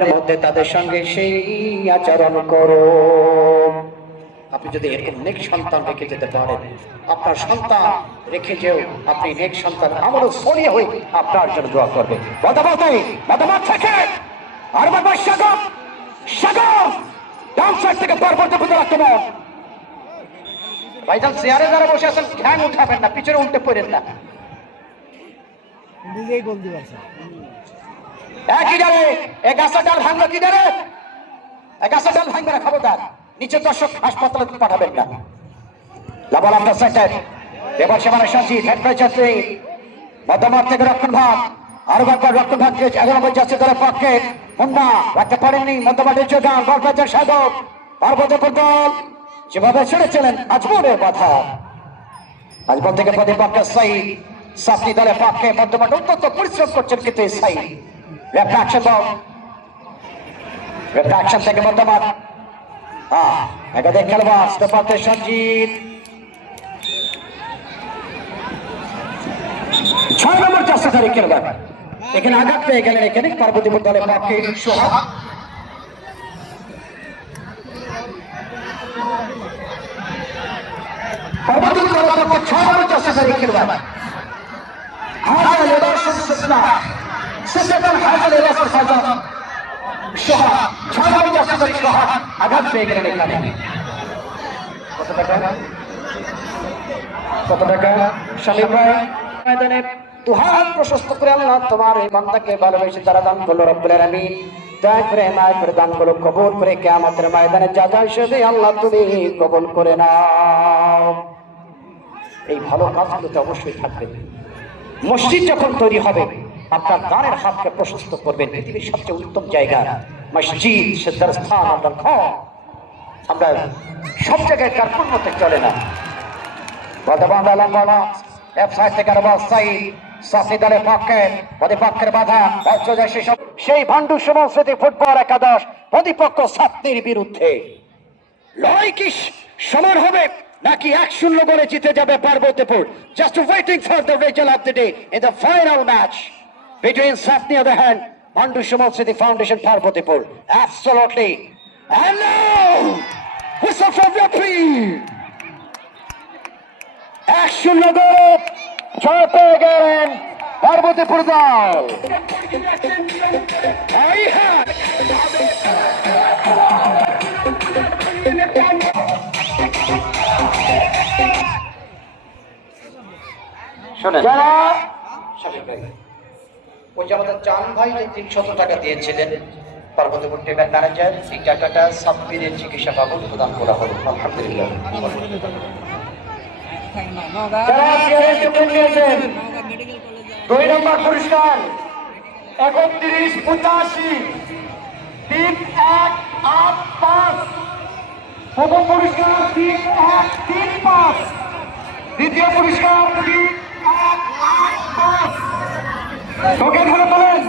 মধ্যে তাদের সঙ্গে সেই আচরণ করো। আপনি যদি এরকম নেক সন্তান রেখে যেতে পারেন, আপনার সন্তান রেখে যেও, আপনি নেক সন্তান, আমারও সরিয়ে হয়ে আপনার জন্য দোয়া করবে। মতামতে মতামত থেকে। আর বারবার স্বাগত স্বাগত ডান সাইড থেকে পরবর্তী পুজো আক্রমণ ভাইজান, চেয়ারে যারা বসে আছেন ঠ্যাং উঠাবেন না, পিছনে উল্টে পড়েন না। নিজেই গোল পারছে একই ডালে ডাল ভাঙলো কি ডালে ডাল ভাঙবে না, খবরদার। নিচে দর্শক হাসপাতালে পাঠাবেন না। আপনার সেন্টার এবার মধ্যমার থেকে রক্ষণ ভাগ। আরও একবার রক্ষণ ভাগ এগারো পক্ষে রাখতে পারেননি যোগান সাধক দল যেভাবে ছেড়েছিলেন আজমুরের বাধা। আজমল থেকে প্রতিপক্ষ সাই সাফি দলের পক্ষে মধ্যমাঠ অত্যন্ত পরিশ্রম করছেন কিন্তু এই side left action ball left action থেকে মধ্যমাঠ হ্যাঁ একাধিক খেলোয়াড় স্টেপাতে সঞ্জিত ছয় নম্বর চাষাধারী খেলোয়াড় এখানে আঘাত পেয়ে গেলেন এখানে পার্বতীপুর দলের পক্ষে সোহাগ পার্বতীপুর দলের পক্ষে ছয় নম্বর চাষাধারী খেলোয়াড় হাজার লেবার লেবার সাজা ছয় সোহাগ আঘাত পেয়ে গেলেন এখানে। কত টাকা? কত টাকা? শালিক ময়দানে প্রশস্ত করে আল্লাহ তোমার এই বান্দাকে ভালোবেসে তারা দান করল রব্বুল আলামিন দয়া করে মায় করে দান করো, কবুল করে কিয়ামতের ময়দানে যা যা হিসেবে আল্লাহ তুমি কবুল করে নাও। এই ভালো কাজগুলোতে অবশ্যই থাকবে। মসজিদ যখন তৈরি হবে আপনার গানের হাতকে প্রশস্ত করবেন। পৃথিবীর সবচেয়ে উত্তম জায়গা মসজিদ সিদ্ধার স্থান আপনার ঘর। আমরা সব জায়গায় কার্পণ মতে চলে না। প্রতিপক্ষের বাধা সেসব, সেই ভান্ডু একাদশ, প্রতিপক্ষ বিরুদ্ধে। কি হবে? নাকি এক শূন্য গোলে জিতে যাবে Parbatipur? Just waiting for the result of the day in the final match between Satni on the hand Bhandu Sanskriti foundation Parbatipur absolutely And now, whistle for referee! গেলেন পার্বতীপুর দল এই হ্যাঁ শোনেন। যারা ওই যে আমাদের চান ভাই যে তিনশত টাকা দিয়েছিলেন পার্বতীপুর টিমের ম্যানেজার, এই টাকাটা সাব্বিরের চিকিৎসা বাবদ প্রদান করা হলো। আলহামদুলিল্লাহ। দুই নম্বর পুরস্কার, একত্রিশ, পঁচাশি, তিন এক, আট, পাঁচ। প্রথম পুরস্কার তিন এক, তিন পাঁচ। দ্বিতীয় পুরস্কার তিন এক আট পাঁচ টোকেন ধরে বলেন